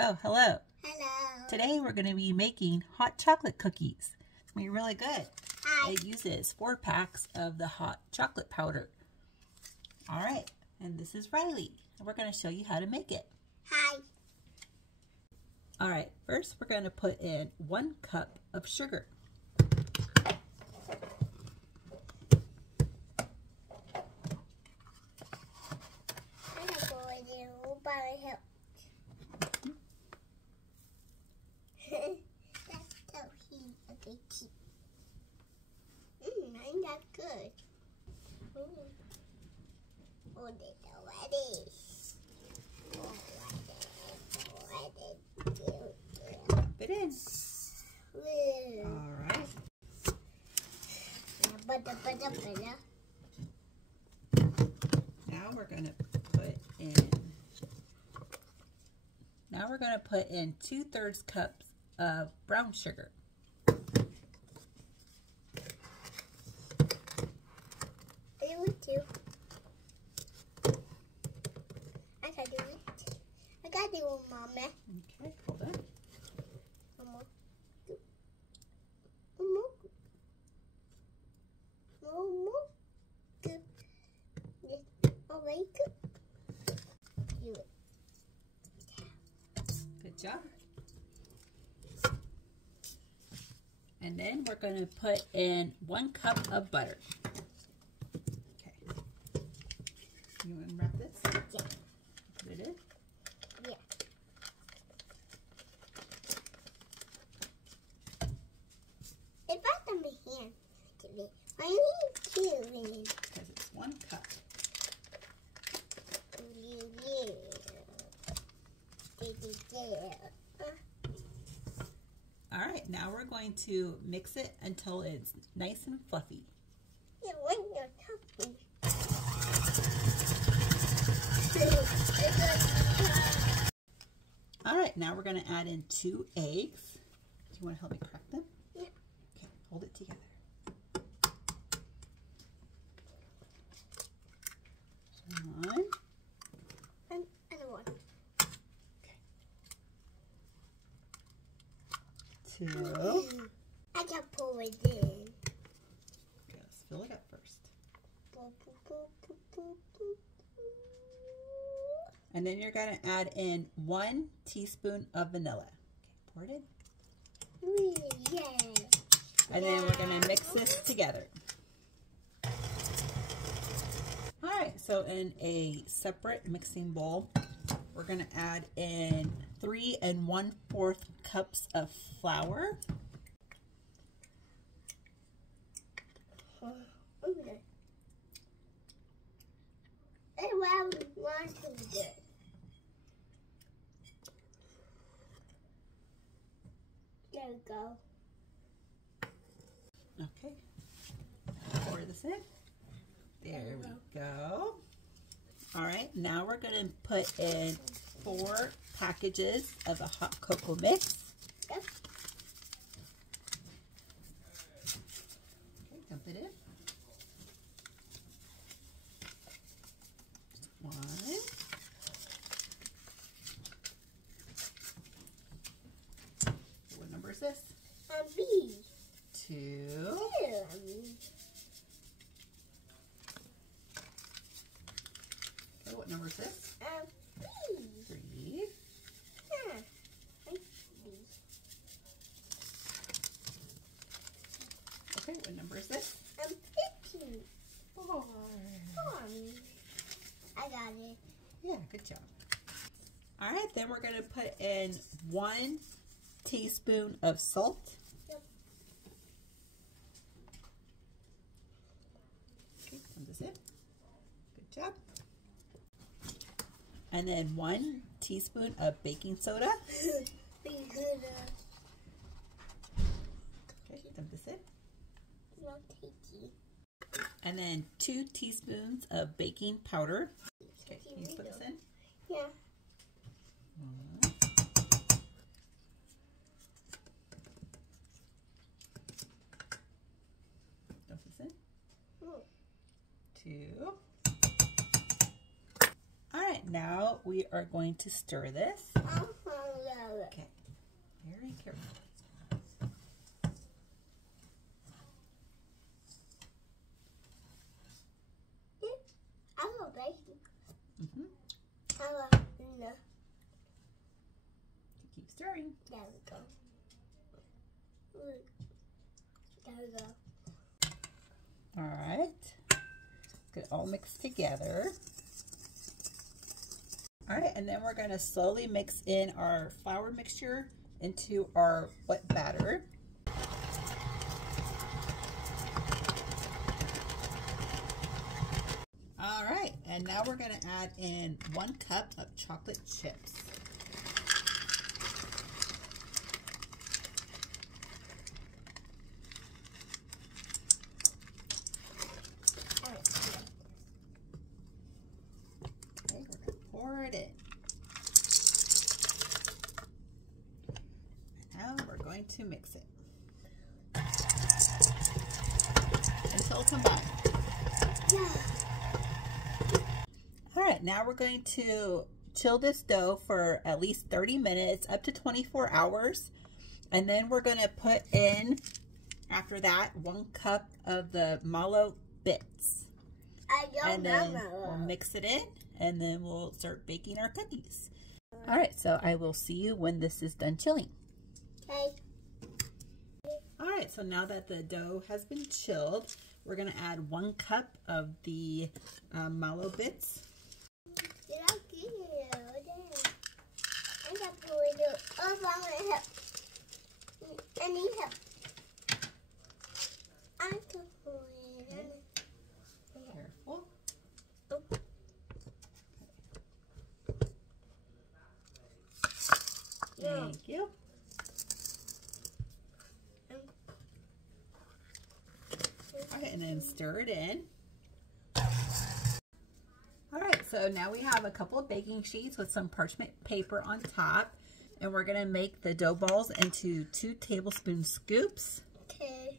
Oh, hello. Hello. Today we're going to be making hot chocolate cookies. It's going to be really good. Hi. It uses 4 packs of the hot chocolate powder. All right, and this is Riley. And we're going to show you how to make it. Hi. All right, first we're going to put in 1 cup of sugar. That's so heat that they keep. Ain't that good? Oh, it's already. Put it in. All right. Now we're going to put in 2/3 cups of brown sugar. I got do it, Mama. Okay, hold on. Good job. And then we're going to put in 1 cup of butter. Okay. You want to unwrap this? Yeah. Put it in? Yeah. If I have my hand, why do you need 2 in? Because it's 1 cup. All right, now we're going to mix it until it's nice and fluffy. Yeah, when you're talking. All right, now we're going to add in 2 eggs. Do you want to help me crack them? Yeah. Okay, hold it together. One. And another one. Okay. 2. I can pour it in. Okay, let's fill it up first. And then you're going to add in 1 teaspoon of vanilla. Okay, pour it in. Yeah. And then we're going to mix this together. All right, so in a separate mixing bowl, we're going to add in 3 1/4 cups of flour. Okay. It was too good. There we go. Okay, pour this in. There we go. All right, now we're going to put in 4 packages of the hot cocoa mix. Yep. Okay, dump it in. Just 1. What number is this? B. 2. Okay, what number is this? B. 3. Yeah. Okay, what number is this? 15. 4. I got it. Yeah, good job. All right, then we're going to put in 1 teaspoon of salt. Yep. Okay, dump this in. Good job. And then 1 teaspoon of baking soda. Okay, dump this in. And then 2 teaspoons of baking powder. Okay, can you put this in? Yeah. 1. Dump this in. 2. All right, now we are going to stir this. Here. I love baking. Mm-hmm. I love no. Keep stirring. There we go. There we go. All right. Get it all mixed together. All right, and then we're going to slowly mix in our flour mixture into our wet batter. All right, and now we're going to add in 1 cup of chocolate chips. Okay, we're going to pour it in. Now we're going to mix it until combined. Yeah. All right, now we're going to chill this dough for at least 30 minutes, up to 24 hours. And then we're going to put in, after that, 1 cup of the mallow bits. And then we'll mix it in, and then we'll start baking our cookies. All right, so I will see you when this is done chilling. Okay. All right, so now that the dough has been chilled, we're going to add 1 cup of the mallow bits. I need help. I can pull it in. Careful. Thank you. All right, and then stir it in. All right, so now we have a couple of baking sheets with some parchment paper on top, and we're gonna make the dough balls into 2 tablespoon scoops. Okay.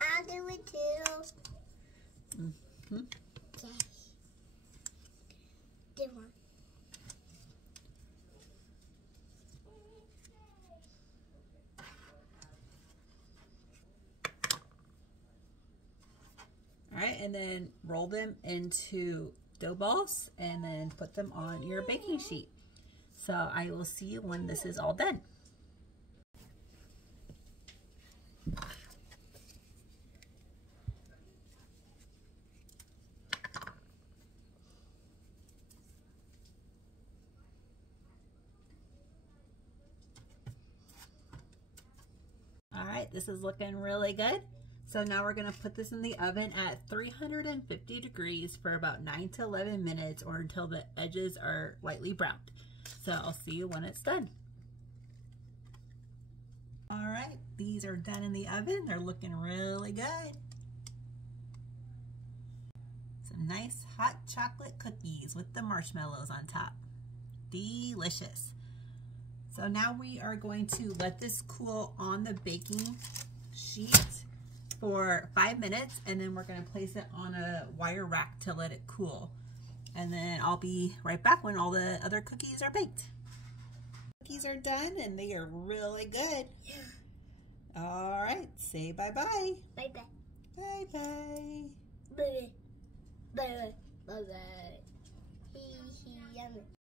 I'll do it too. Mm-hmm. Okay. Do one. All right, and then roll them into dough balls and then put them on your baking sheet. So I will see you when this is all done. All right, this is looking really good. So now we're gonna put this in the oven at 350 degrees for about 9 to 11 minutes, or until the edges are lightly browned. So I'll see you when it's done. All right, these are done in the oven. They're looking really good. Some nice hot chocolate cookies with the marshmallows on top. Delicious. So now we are going to let this cool on the baking sheet for 5 minutes, and then we're going to place it on a wire rack to let it cool. And then I'll be right back when all the other cookies are baked. Cookies are done and they are really good. Yeah. All right, say bye-bye. Bye-bye. Bye-bye. Bye-bye. Bye-bye. Bye-bye. Yummy.